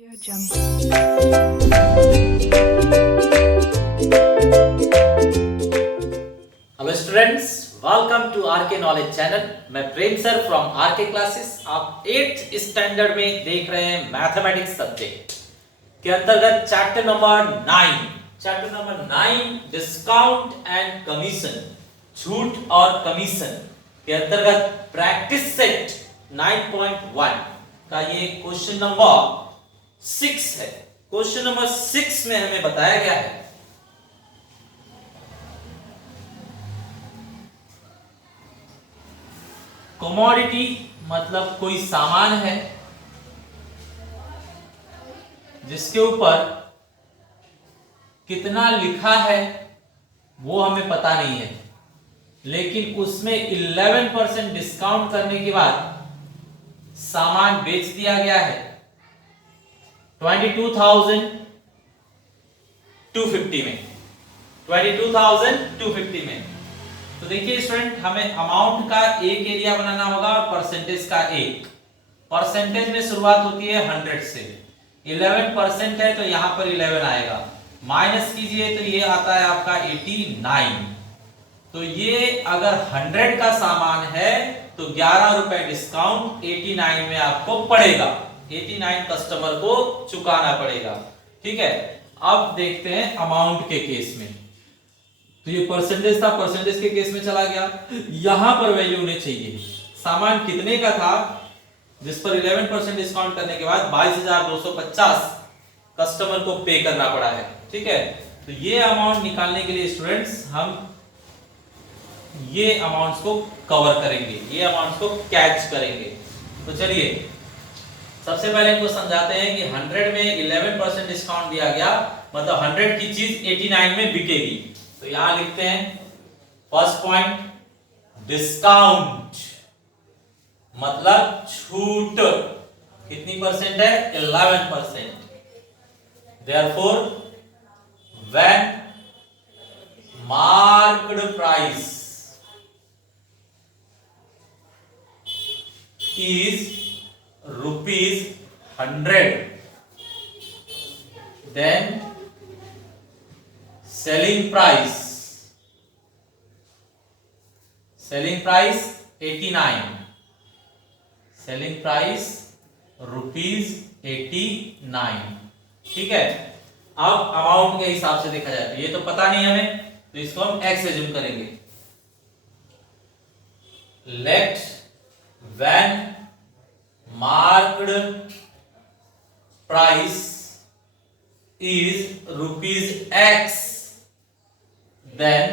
Hello students, welcome to RK knowledge channel. मैं Prem sir from RK classes. आप 8th standard में देख रहे हैं मैथमेटिक्स सब्जेक्ट के अंतर्गत chapter number 9 discount and commission, छूट और कमीशन के अंतर्गत प्रैक्टिस सेट 9.1 का ये क्वेश्चन नंबर 6 है। क्वेश्चन नंबर 6 में हमें बताया गया है कमोडिटी मतलब कोई सामान है जिसके ऊपर कितना लिखा है वो हमें पता नहीं है, लेकिन उसमें 11% डिस्काउंट करने के बाद सामान बेच दिया गया है 22,250 में। 22,250 में तो देखिए स्टूडेंट, हमें अमाउंट का एक एरिया बनाना होगा और परसेंटेज का एक। परसेंटेज में शुरुआत होती है 100 से। 11% है तो यहां पर 11 आएगा, माइनस कीजिए तो ये आता है आपका 89। तो ये अगर 100 का सामान है तो 11 रुपए डिस्काउंट 89 में आपको पड़ेगा। 89 कस्टमर को चुकाना पड़ेगा। ठीक है, अब देखते हैं अमाउंट के केस में। तो ये परसेंटेज था, परसेंटेज के केस में चला गया। यहां पर वैल्यू होनी चाहिए सामान कितने का था जिस पर 11% डिस्काउंट करने के बाद 22,250 कस्टमर को पे करना पड़ा है। ठीक है, तो ये अमाउंट निकालने के लिए स्टूडेंट्स हम ये अमाउंट्स को कवर करेंगे, ये अमाउंट्स को कैच करेंगे। तो चलिए सबसे पहले इनको समझाते हैं कि 100 में 11% डिस्काउंट दिया गया, मतलब 100 की चीज 89 में बिकेगी। तो यहां लिखते हैं फर्स्ट पॉइंट, डिस्काउंट मतलब छूट कितनी परसेंट है? 11%। Therefore when marked price is ₹100, then selling price 89, selling price ₹89। ठीक है, अब अमाउंट के हिसाब से देखा जाए तो ये तो पता नहीं हमें, तो इसको हम x एज्यूम करेंगे। Let when marked price is ₹x, then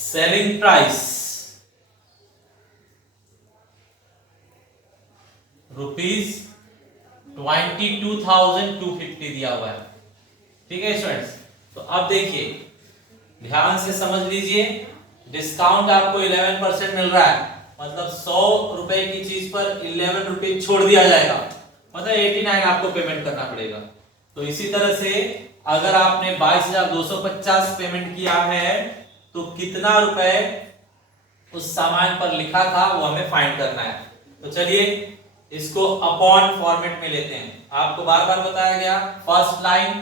selling price ₹22,250 दिया हुआ है। ठीक है स्टूडेंट्स, तो अब देखिए ध्यान से समझ लीजिए। डिस्काउंट आपको 11% मिल रहा है, मतलब 100 रुपए की चीज पर 11 रुपए छोड़ दिया जाएगा, मतलब 89 आपको पेमेंट करना पड़ेगा। तो इसी तरह से अगर आपने 22,250 पेमेंट किया है तो कितना रुपए उस सामान पर लिखा था वो हमें फाइंड करना है। तो चलिए इसको अपॉन फॉर्मेट में लेते हैं। आपको बार बार बताया गया, फर्स्ट लाइन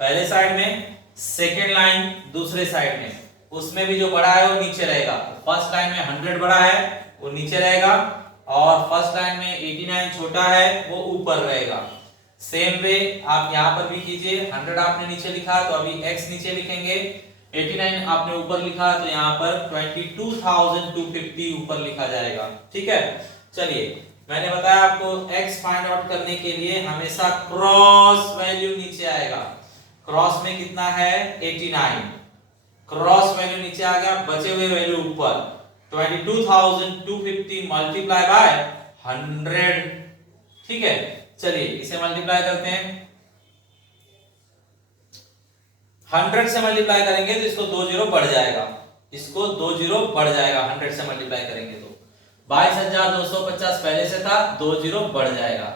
पहले साइड में, सेकेंड लाइन दूसरे साइड में, उसमें भी जो बड़ा है वो नीचे रहेगा। फर्स्ट लाइन में 100 बड़ा है वो नीचे रहेगा, और फर्स्ट लाइन में 89 छोटा है वो ऊपर रहेगा। सेम वे आप यहां पर भी कीजिए। 100 आपने नीचे लिखा तो अभी x नीचे लिखेंगे, 89 आपने ऊपर लिखा तो यहां पर 22,250 ऊपर लिखा जाएगा। ठीक है, चलिए मैंने बताया आपको x फाइंड आउट करने के लिए हमेशा क्रॉस वैल्यू नीचे आएगा। क्रॉस में कितना है? 89। क्रॉस वैल्यू नीचे आ गया, बचे हुए वैल्यू ऊपर। 22,250 मल्टीप्लाई बाय 100। ठीक है, चलिए इसे मल्टीप्लाई करते हैं। 100 से मल्टीप्लाई करेंगे तो इसको 2 जीरो बढ़ जाएगा, इसको 2 जीरो बढ़ जाएगा। 100 से मल्टीप्लाई करेंगे तो 22,250 पहले से था, 2 जीरो बढ़ जाएगा,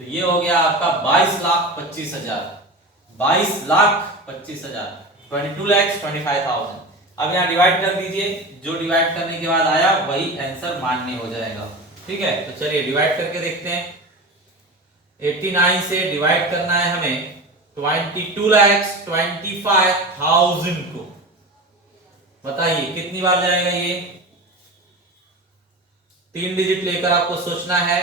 तो ये हो गया आपका 22,25,000। 22,25,000, 22,25,000। अब यहाँ डिवाइड कर दीजिए, जो डिवाइड करने के बाद आया वही आंसर मान्य हो जाएगा। ठीक है, तो चलिए डिवाइड करके देखते हैं। 89 से डिवाइड करना है हमें 22,25,000 को। बताइए कितनी बार जाएगा ये? 3 डिजिट लेकर आपको सोचना है।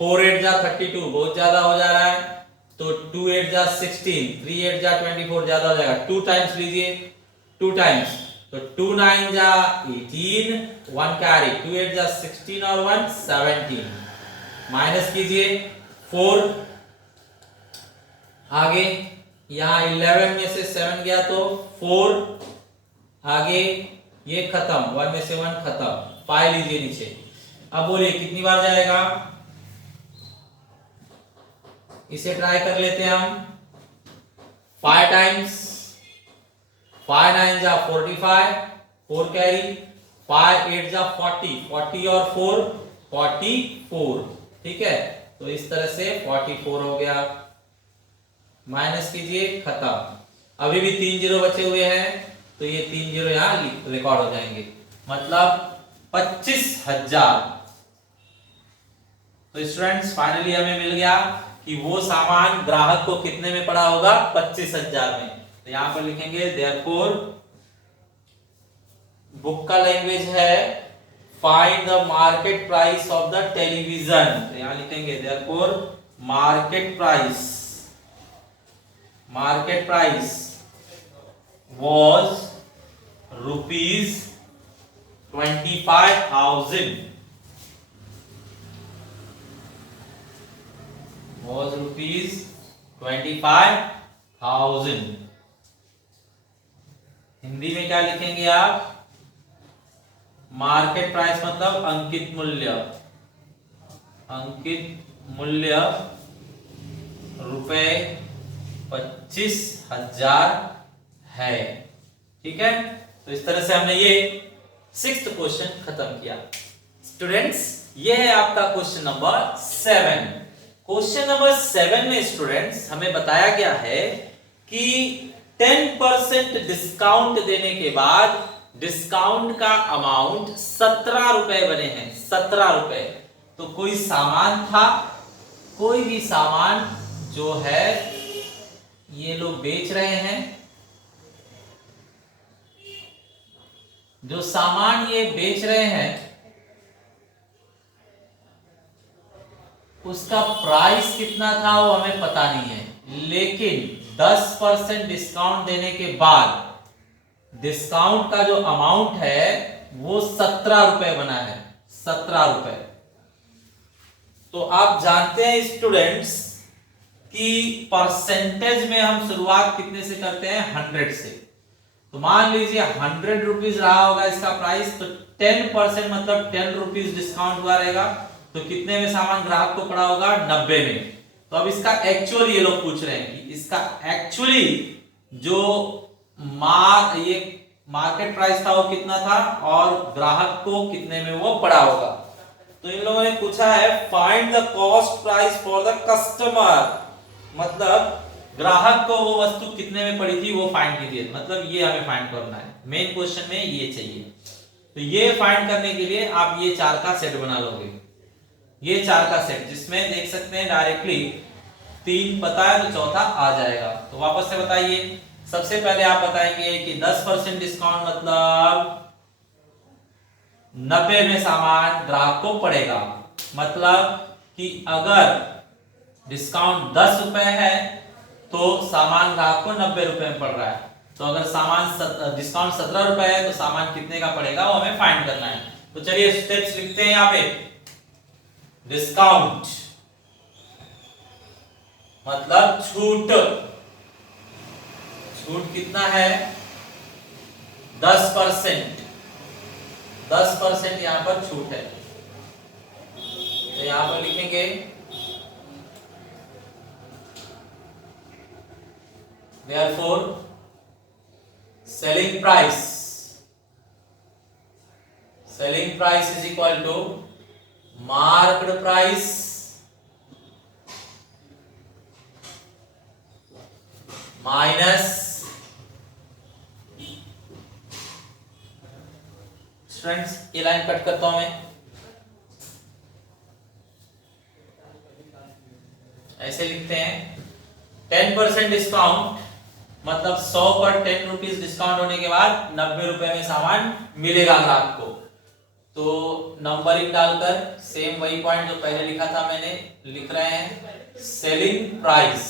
4 8 जा 32, बहुत ज्यादा हो जा रहा है, तो 2 8 जा 16, 3 8 जा 24, ज्यादा हो जाएगा। 2 टाइम्स लीजिए, 2 टाइम्स, तो 2 9 जा 18, 1 कैरी, 2 8 जा 16 और 1 17। माइनस कीजिए 4, आगे यहां 11 में से 7 गया तो 4, आगे ये खत्म, 1 में से 1 खत्म, पाई लीजिए नीचे। अब बोलिए कितनी बार जाएगा? इसे ट्राई कर लेते हैं हम। 5 टाइम्स, 5 9 जा 45, 4 कैरी, 5 8 जा 40, 40 और 4 44। ठीक है, तो इस तरह से 44 हो गया। माइनस कीजिए, खत्म। अभी भी 3 जीरो बचे हुए हैं, तो ये 3 जीरो यहां रिकॉर्ड हो जाएंगे, मतलब 25,000। तो स्टूडेंट्स फाइनली हमें मिल गया कि वो सामान ग्राहक को कितने में पड़ा होगा? 25,000 में। तो यहां पर लिखेंगे देयरफॉर, बुक का लैंग्वेज है find the market price of the television. तो यहां लिखेंगे therefore market price was ₹25,000, was ₹25,000। Hindi में क्या लिखेंगे आप? मार्केट प्राइस मतलब अंकित मूल्य, रुपए 25,000 है। ठीक है, तो इस तरह से हमने ये 6th क्वेश्चन खत्म किया। स्टूडेंट्स, ये है आपका क्वेश्चन नंबर 7। क्वेश्चन नंबर 7 में स्टूडेंट्स हमें बताया गया है कि 10% डिस्काउंट देने के बाद डिस्काउंट का अमाउंट 17 रुपए बने हैं, 17 रुपए। तो कोई सामान था, कोई भी सामान जो है ये लोग बेच रहे हैं, जो सामान ये बेच रहे हैं उसका प्राइस कितना था वो हमें पता नहीं है, लेकिन 10% डिस्काउंट देने के बाद डिस्काउंट का जो अमाउंट है वो 17 रुपए बना है, 17 रुपए। तो आप जानते हैं स्टूडेंट्स कि परसेंटेज में हम शुरुआत कितने से करते हैं? 100 से। तो मान लीजिए 100 रुपीज रहा होगा इसका प्राइस, तो 10% मतलब 10 रुपीज डिस्काउंट हुआ रहेगा, तो कितने में सामान ग्राहक को पड़ा होगा? 90 में। तो अब इसका एक्चुअली ये लोग पूछ रहे हैं कि इसका एक्चुअली जो ये मार्केट प्राइस था वो कितना था और ग्राहक को कितने में वो पड़ा होगा। तो इन लोगों ने पूछा है find the cost price for the customer, मतलब ग्राहक को वो वस्तु कितने में पड़ी थी वो फाइंड कीजिए, मतलब ये हमें फाइंड करना है। मेन क्वेश्चन में ये चाहिए। तो ये फाइंड करने के लिए आप ये 4 का सेट बना लोगे, ये 4 का सेट, जिसमें देख सकते हैं डायरेक्टली 3 पता है तो चौथा आ जाएगा। तो वापस से बताइए। सबसे पहले आप बताएंगे कि 10% डिस्काउंट मतलब 90 में सामान ग्राहक को पड़ेगा, मतलब कि अगर डिस्काउंट 10 रुपए है तो सामान ग्राहक को 90 रुपए में पड़ रहा है। तो अगर सामान डिस्काउंट 17 रुपए है तो सामान कितने का पड़ेगा वो हमें फाइंड करना है। तो चलिए स्टेप्स लिखते हैं यहाँ पे। डिस्काउंट मतलब छूट, छूट कितना है? 10%, 10% यहां पर छूट है। तो यहां पर लिखेंगे therefore selling price is equal to marked price minus, students ये लाइन कट करता हूं मैं, ऐसे लिखते हैं 10% डिस्काउंट मतलब 100 पर 10 रुपीज डिस्काउंट होने के बाद 90 रुपए में सामान मिलेगा ग्राहक को। तो नंबरिंग डालकर सेम वही पॉइंट जो पहले लिखा था मैंने लिख रहे हैं, selling price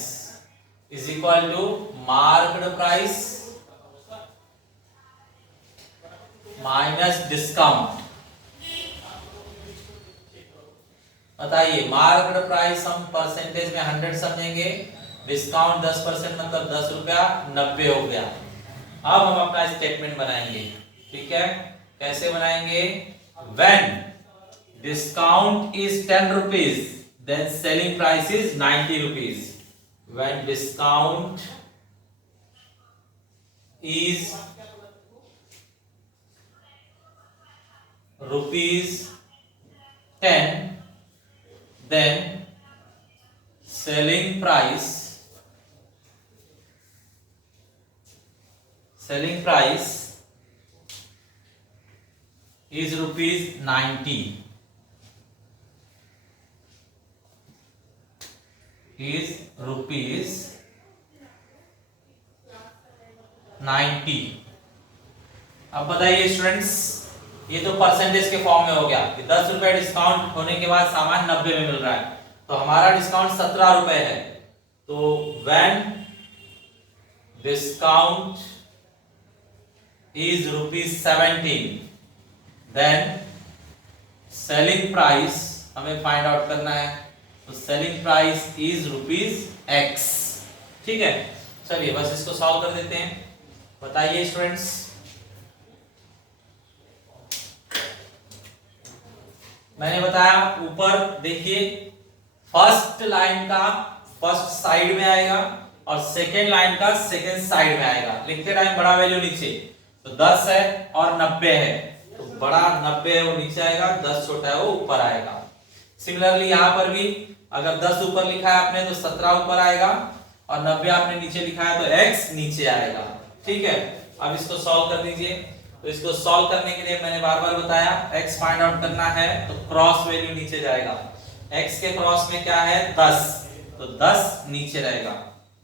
is equal to marked price minus discount. बताइए, मार्क्ड प्राइस हम परसेंटेज में 100 समझेंगे, डिस्काउंट 10% मतलब 10 रुपया 90 हो गया। अब हम अपना स्टेटमेंट बनाएंगे, ठीक है? कैसे बनाएंगे? When discount is 10 rupees, then selling price is 90 rupees. When discount is rupees 10, then selling price is rupees 90, is rupees 90। अब बताइए स्टूडेंट्स, ये तो परसेंटेज के फॉर्म में हो गया कि 10 रुपए डिस्काउंट होने के बाद सामान 90 में मिल रहा है, तो हमारा डिस्काउंट 17 रुपए है। तो when discount is rupees 17, then selling price हमें फाइंड आउट करना है, तो selling price is rupees x। ठीक है, चलिए बस इसको सॉल्व कर देते हैं। बताइए स्टूडेंट्स, मैंने बताया ऊपर देखिए, फर्स्ट लाइन का फर्स्ट साइड में आएगा और सेकेंड लाइन का सेकेंड साइड में आएगा। लिखते टाइम बड़ा वैल्यू नीचे, तो 10 है और 90 है, तो बड़ा 90 है वो नीचे आएगा, 10 छोटा है वो ऊपर आएगा। सिमिलरली यहाँ पर भी अगर 10 ऊपर लिखा है आपने तो 17 ऊपर आएगा और 90 आपने नीचे लिखा है तो x नीचे आएगा। ठीक है, अब इसको सॉल्व कर दीजिए। तो इसको सॉल्व करने के लिए मैंने बार बार बताया, x फाइंड आउट करना है तो क्रॉस वैल्यू नीचे जाएगा। x के क्रॉस में क्या है? 10, तो 10 नीचे रहेगा,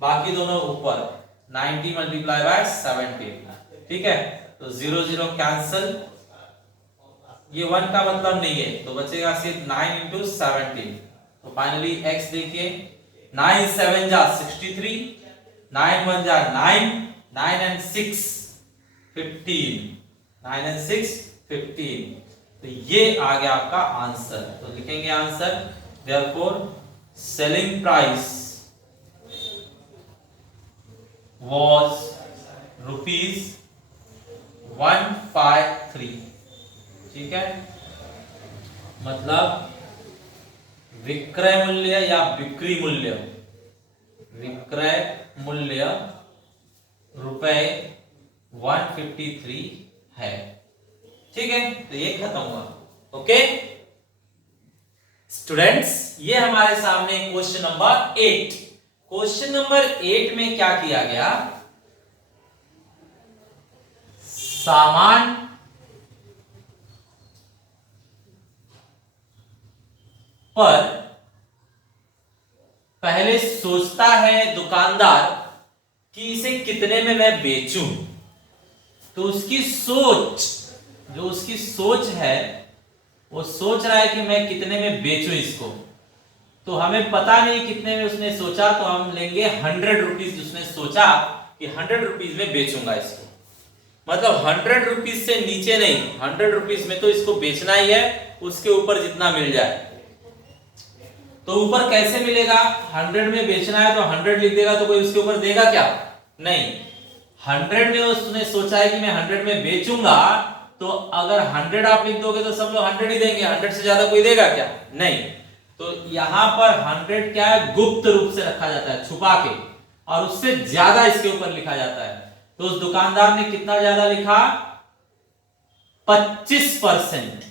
बाकी दोनों ऊपर। 90 मल्टीप्लाई बाय 70। ठीक है, तो 0 0 कैंसिल, ये 1 का मतलब नहीं है, तो बचेगा सिर्फ 9 into 17। तो फाइनली x देखिए, 9 7 जा 63, 9 1 जा 9, 9 and 6 15, 9 and 6 15। तो ये आ गया आपका आंसर। तो लिखेंगे answer, therefore selling price was rupees 153। ठीक है, मतलब विक्रय मूल्य या बिक्री मूल्य, विक्रय मूल्य रुपए 153 है। ठीक है, तो ये खत्म हुआ। ओके स्टूडेंट्स, ये हमारे सामने क्वेश्चन नंबर 8। क्वेश्चन नंबर 8 में क्या किया गया? सामान पर पहले सोचता है दुकानदार कि इसे कितने में मैं बेचूं। तो उसकी सोच, जो उसकी सोच है, वो सोच रहा है कि मैं कितने में बेचूं इसको। तो हमें पता नहीं कितने में उसने सोचा, तो हम लेंगे 100 रुपीज। उसने सोचा कि 100 रुपीज में बेचूंगा इसको, मतलब 100 रुपीज से नीचे नहीं, 100 रुपीज में तो इसको बेचना ही है, उसके ऊपर जितना मिल जाए। तो ऊपर कैसे मिलेगा? 100 में बेचना है तो 100 लिख देगा, तो कोई उसके ऊपर देगा क्या? नहीं। 100 में उसने सोचा है कि मैं 100 में बेचूंगा, तो अगर 100 आप लिख दोगे तो सब लोग 100 ही देंगे, 100 से ज्यादा कोई देगा क्या? नहीं। तो यहां पर 100 क्या है? गुप्त रूप से रखा जाता है, छुपा के, और उससे ज्यादा इसके ऊपर लिखा जाता है। तो उस दुकानदार ने कितना ज्यादा लिखा? 25%।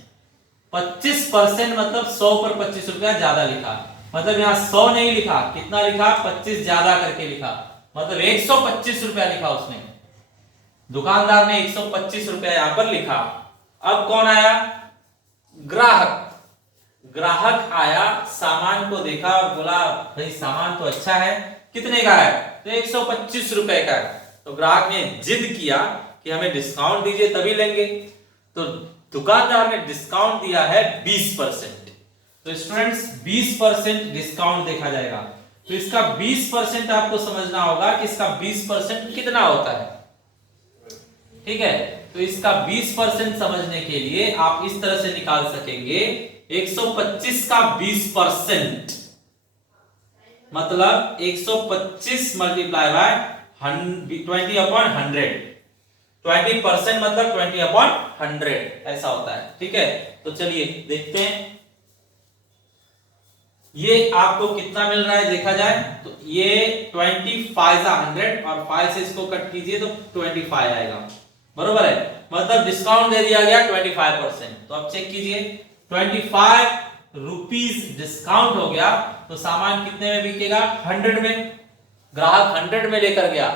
25% मतलब 100 पर 25 रुपया ज्यादा लिखा। मतलब यहां 100 नहीं लिखा, कितना लिखा? 25 ज्यादा करके लिखा। मतलब 125 रुपया लिखा उसने, दुकानदार ने 125 रुपया यहां पर लिखा। अब कौन आया? ग्राहक। ग्राहक आया, सामान को देखा और बोला भाई सामान तो अच्छा है, कितने का है? तो 125 रुपए का है। तो ग्राहक ने जिद किया कि हमें डिस्काउंट दीजिए तभी लेंगे। तो दुकानदार ने डिस्काउंट दिया है 20%। तो स्टूडेंट्स 20% डिस्काउंट देखा जाएगा। तो इसका 20% आपको समझना होगा कि इसका 20% कितना होता है। ठीक है, तो इसका 20% समझने के लिए आप इस तरह से निकाल सकेंगे, 125 का 20% मतलब 125 मल्टीप्लाई बाय 20/100। 20% मतलब 20/100 ऐसा होता है। ठीक है, तो चलिए देखते हैं ये आपको कितना मिल रहा है। देखा जाए तो ये 25 100 और 5 से इसको कट कीजिए तो 25 आएगा, बरोबर है। मतलब डिस्काउंट दे दिया गया 25%। तो अब चेक कीजिए 25 रुपीस डिस्काउंट हो गया, तो सामान कितने में बिकेगा? 100 में। ग्राहक 100 में लेकर गया,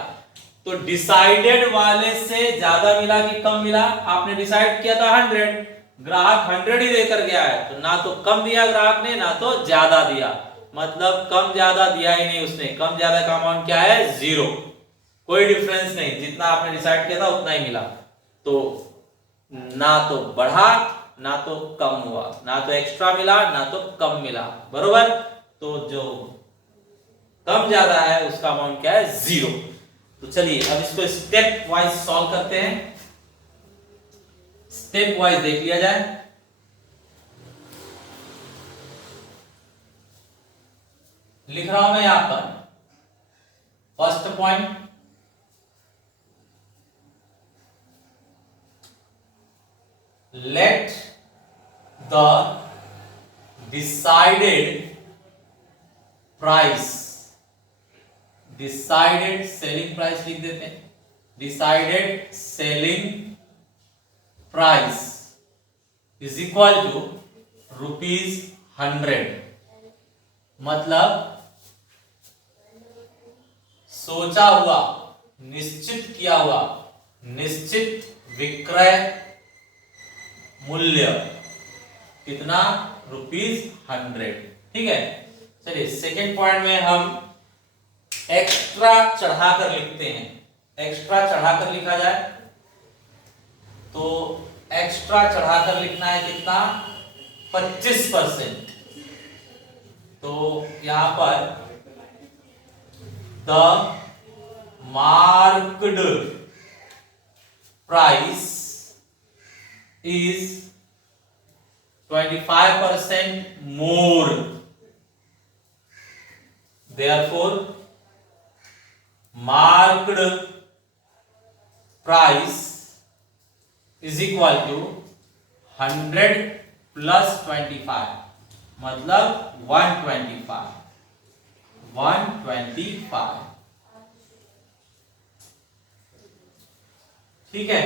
तो डिसाइडेड वाले से ज्यादा मिला कि कम मिला? आपने डिसाइड किया था 100, ग्राहक 100 ही लेकर गया है, तो ना तो कम दिया ग्राहक ने ना तो ज्यादा दिया, मतलब कम ज्यादा दिया ही नहीं उसने। कम ज्यादा का अमाउंट क्या है? 0, कोई डिफरेंस नहीं, जितना आपने डिसाइड किया था उतना ही मिला। तो ना तो बढ़ा ना तो कम हुआ, ना तो एक्स्ट्रा मिला ना तो कम मिला, बरोबर। तो जो कम ज्यादा है उसका अमाउंट क्या है? 0। तो चलिए अब इसको स्टेप वाइज सॉल्व करते हैं। स्टेप वाइज देख लिया जाए। लिख रहा हूं मैं यहां पर first point, let the decided price, decided selling price लिख देते हैं, decided selling price is equal to ₹100। मतलब सोचा हुआ, निश्चित किया हुआ, निश्चित विक्रय मूल्य कितना? ₹100। ठीक है, चलिए सेकेंड पॉइंट में हम एक्स्ट्रा चढ़ाकर लिखते हैं। एक्स्ट्रा चढ़ाकर लिखा जाए तो एक्स्ट्रा चढ़ाकर लिखना है कितना? 25%। तो यहां पर the marked price is 25% more, therefore marked price is equal to 100 plus 25 मतलब 125। ठीक है,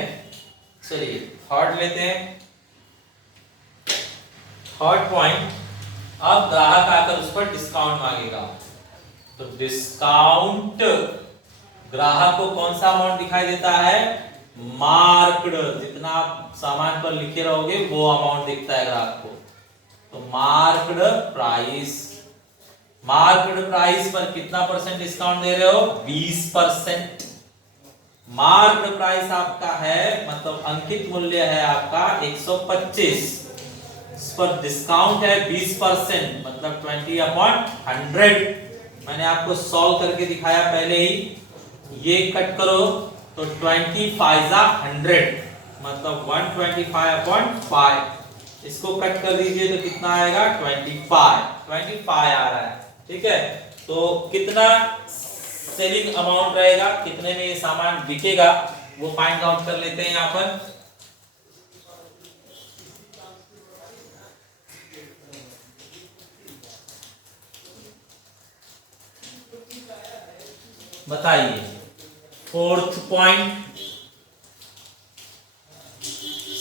चलिए थर्ड लेते हैं। थर्ड पॉइंट, अब ग्राहक आकर उस पर डिस्काउंट मांगेगा, तो डिस्काउंट ग्राहक को कौन सा अमाउंट दिखाई देता है? मार्क्ड, जितना आप सामान पर लिखे रहोगे वो अमाउंट दिखता है ग्राहक को। तो मार्क्ड प्राइस, मार्क्ड प्राइस पर कितना परसेंट डिस्काउंट दे रहे हो? 20%। मार्क्ड प्राइस आपका है, मतलब अंकित मूल्य है आपका 125, इस पर डिस्काउंट है 20%, मतलब 20/100। मैंने आपको सॉल्व करके दिखाया पहले ही, ये कट करो तो 20/100 मतलब 125/5। इसको कट कर दीजिए तो कितना आएगा? 25 आ रहा है। ठीक है, तो कितना सेलिंग अमाउंट रहेगा, कितने में ये सामान बिकेगा, वो फाइंड आउट कर लेते हैं यहां पर। बताइए फोर्थ पॉइंट,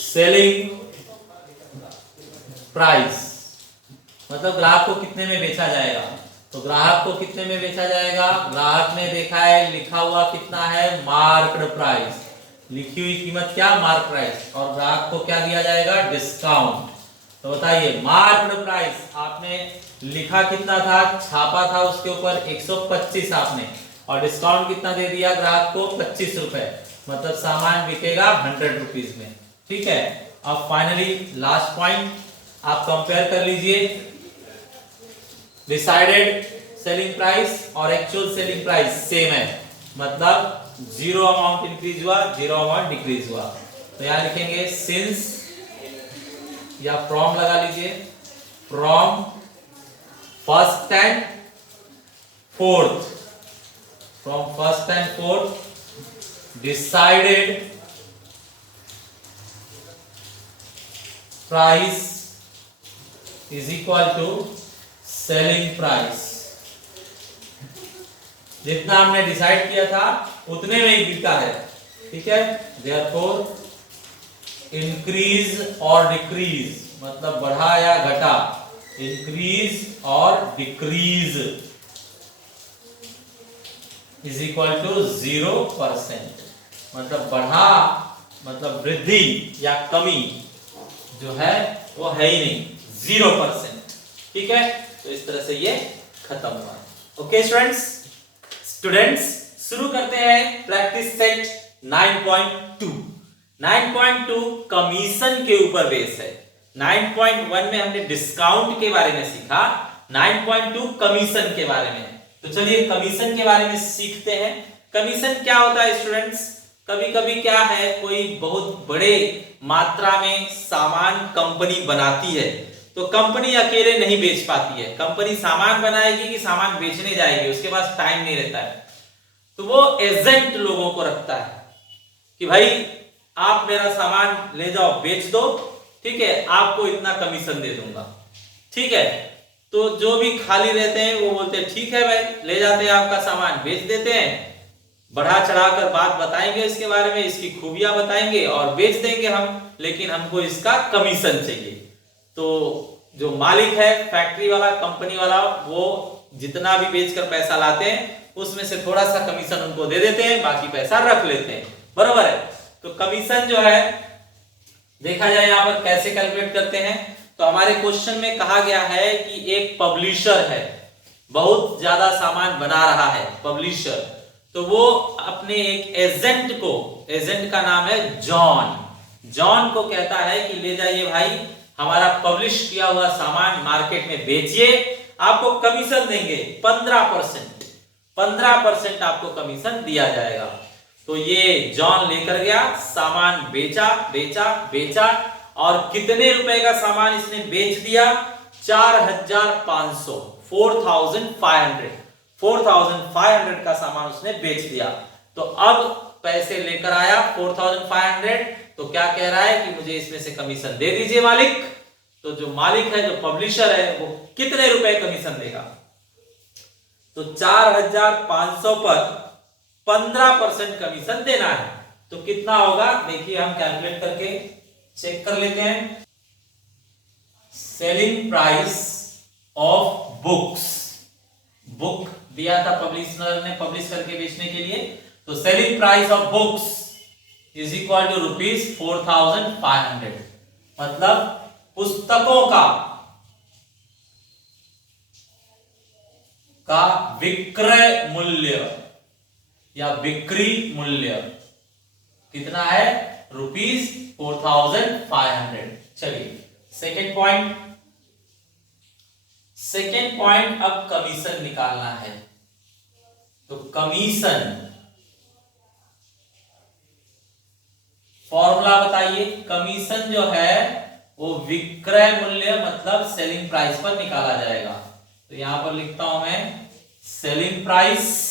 सेलिंग प्राइस मतलब ग्राहक को कितने में बेचा जाएगा। तो ग्राहक को कितने में बेचा जाएगा? ग्राहक ने देखा है लिखा हुआ कितना है, मार्क्ड प्राइस, लिखी हुई कीमत क्या, मार्क प्राइस, और ग्राहक को क्या दिया जाएगा, डिस्काउंट। तो बताइए मार्क्ड प्राइस आपने लिखा कितना था, छापा था उसके ऊपर 125 आपने, और डिस्काउंट कितना दे दिया ग्राहक को, 25 रुपए, मतलब सामान बिकेगा 100 रुपीज में। ठीक है, अब फाइनली लास्ट पॉइंट आप कंपेयर कर लीजिए, डिसाइडेड सेलिंग प्राइस और एक्चुअल सेलिंग प्राइस सेम है, मतलब जीरो अमाउंट इंक्रीज हुआ, जीरो अमाउंट डिक्रीज हुआ। तो यहां लिखेंगे सिंस या फ्रॉम लगा लीजिए, from first and fourth, from first and fourth decided price is equal to selling price. जितना हमने डिसाइड किया था उतने में ही बिका है। ठीक है, देयरफॉर इंक्रीज और डिक्रीज, मतलब बढ़ा या घटा, इंक्रीज और डिक्रीज इज इक्वल टू 0%, मतलब बढ़ा मतलब वृद्धि या कमी जो है वो है ही नहीं, 0%। ठीक है, तो इस तरह से ये खत्म हुआ। ओके स्टूडेंट्स शुरू करते हैं प्रैक्टिस सेट 9.2। 9.2 कमीशन के ऊपर बेस है। 9.1 में हमने डिस्काउंट के बारे में सीखा, 9.2 कमीशन के बारे में। तो चलिए कमीशन के बारे में सीखते हैं। कमीशन क्या होता है स्टूडेंट्स? कभी कभी क्या है, कोई बहुत बड़े मात्रा में सामान कंपनी बनाती है, तो कंपनी अकेले नहीं बेच पाती है। कंपनी सामान बनाएगी कि सामान बेचने जाएगी, उसके पास टाइम नहीं रहता है, तो वो एजेंट लोगों को रखता है कि भाई आप मेरा सामान ले जाओ बेच दो, ठीक है, आपको इतना कमीशन दे दूंगा। ठीक है, तो जो भी खाली रहते हैं वो बोलते हैं ठीक है भाई, ले जाते हैं आपका सामान, बेच देते हैं, बढ़ा चढ़ाकर बात बताएंगे इसके बारे में, इसकी खूबियां बताएंगे और बेच देंगे हम, लेकिन हमको इसका कमीशन चाहिए। तो जो मालिक है, फैक्ट्री वाला, कंपनी वाला, वो जितना भी बेचकर पैसा लाते हैं उसमें से थोड़ा सा कमीशन उनको दे देते हैं, बाकी पैसा रख लेते हैं। बराबर है? तो कमीशन जो है देखा जाए यहां पर कैसे कैलकुलेट करते हैं, तो हमारे क्वेश्चन में कहा गया है कि एक पब्लिशर है, बहुत ज्यादा सामान बना रहा है पब्लिशर, तो वो अपने एक एजेंट को, एजेंट का नाम है जॉन, जॉन को कहता है कि ले जाइए भाई हमारा पब्लिश किया हुआ सामान मार्केट में बेचिए, आपको कमीशन देंगे 15%, 15% आपको कमीशन दिया जाएगा। तो ये जॉन लेकर गया, सामान बेचा बेचा बेचा, और कितने रुपए का सामान इसने बेच दिया? 4500, 4500 का सामान उसने बेच दिया। तो अब पैसे लेकर आया 4500, तो क्या कह रहा है कि मुझे इसमें से कमीशन दे दीजिए मालिक। तो जो मालिक है, जो पब्लिशर है, वो कितने रुपए कमीशन देगा? तो 4500 पर 15% कमीशन देना है, तो कितना होगा देखिए, हम कैलकुलेट करके चेक कर लेते हैं। Selling price of books, book दिया था पब्लिशर ने पब्लिश करके बेचने के लिए, तो selling price of books is equal to ₹4500, मतलब पुस्तकों का विक्रय मूल्य या बिक्री मूल्य कितना है? ₹4500। चलिए सेकेंड पॉइंट, सेकेंड पॉइंट, अब कमीशन निकालना है। तो कमीशन फॉर्मूला बताइए। कमीशन जो है वो विक्रय मूल्य मतलब सेलिंग प्राइस पर निकाला जाएगा। तो यहां पर लिखता हूं मैं, selling price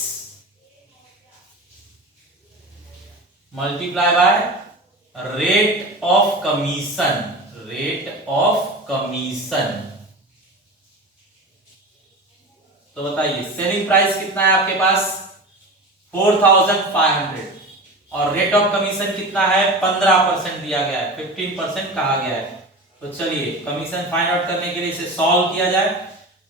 multiply by rate of commission, rate of commission. तो बताइए सेलिंग प्राइस कितना है आपके पास? 4500, और रेट ऑफ कमीशन कितना है? 15% दिया गया है, 15% कहा गया है। तो चलिए कमीशन फाइंड आउट करने के लिए इसे सॉल्व किया जाए।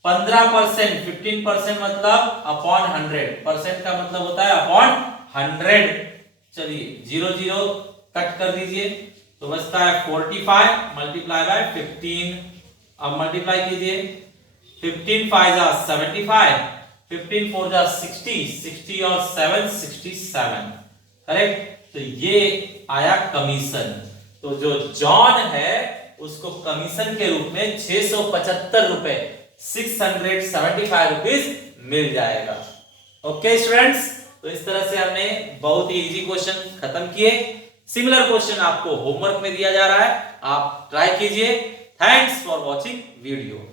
15%, 15% मतलब अपॉन 100, परसेंट का मतलब होता है अपॉन 100। चलिए 0 0 कट कर दीजिए तो बचता है 45 मल्टीप्लाई बाय 15। अब मल्टीप्लाई कीजिए, 15 5 जा 75, 15 4 जा 60, 60 और 7 67, करेक्ट। तो ये आया कमीशन। तो जो जॉन है उसको कमीशन के रूप में 675 रुपए 675 रुपीज मिल जाएगा। ओके स्टूडेंट्स, तो इस तरह से हमने बहुत ही इजी क्वेश्चन खत्म किए। सिमिलर क्वेश्चन आपको होमवर्क में दिया जा रहा है, आप ट्राई कीजिए। Thanks for watching video.